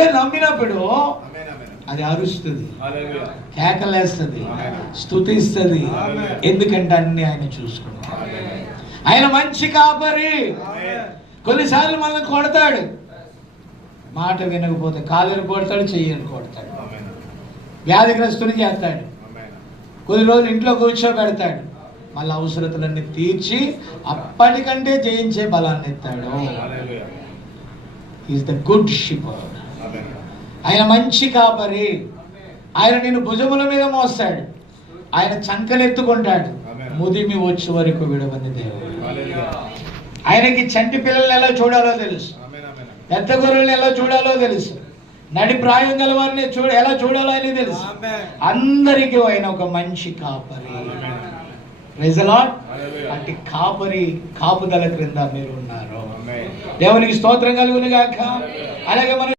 గొర్రె నమ్మినప్పుడు అది అరుస్తుంది, కేకలేస్తుంది, స్తుతిస్తుంది. ఎందుకంటే అన్ని ఆయన చూసుకుంటాడు. ఆయన మంచి కాపరి. కొన్నిసార్లు మనల్ని కొడతాడు, మాట వినకపోతే కాళ్ళని కొడతాడు, చెయ్యని కొడతాడు, వ్యాధిగ్రస్తుని చేస్తాడు, కొద్ది రోజులు ఇంట్లో కూర్చోబెడతాడు, మళ్ళీ అవసరతలన్నీ తీర్చి అప్పటికంటే జయించే బలాన్ని ఇస్తాడు. Is the good shepherd. ఆయన మంచి కాపరి. ఆయన నిన్ను భుజముల మీద మోస్తాడు, ఆయన చంకనెత్తుకుంటాడు, ముదిమి వచ్చే వరకు విడవని దేవుడు. ఆయనకి చంటి పిల్లల్ని ఎలా చూడాలో తెలుసు, పెద్ద గొర్రెల్ని ఎలా చూడాలో తెలుసు, నడి ప్రాయం గల వారిని ఎలా చూడాలో ఆయన తెలుసు. అందరికీ ఆయన ఒక మంచి కాపరి. Praise the Lord. అట్టి కాపరి కాపుదల క్రింద మీరు ఉన్నారు. దేవునికి స్తోత్రం కలుగును గాక. అలాగే మనం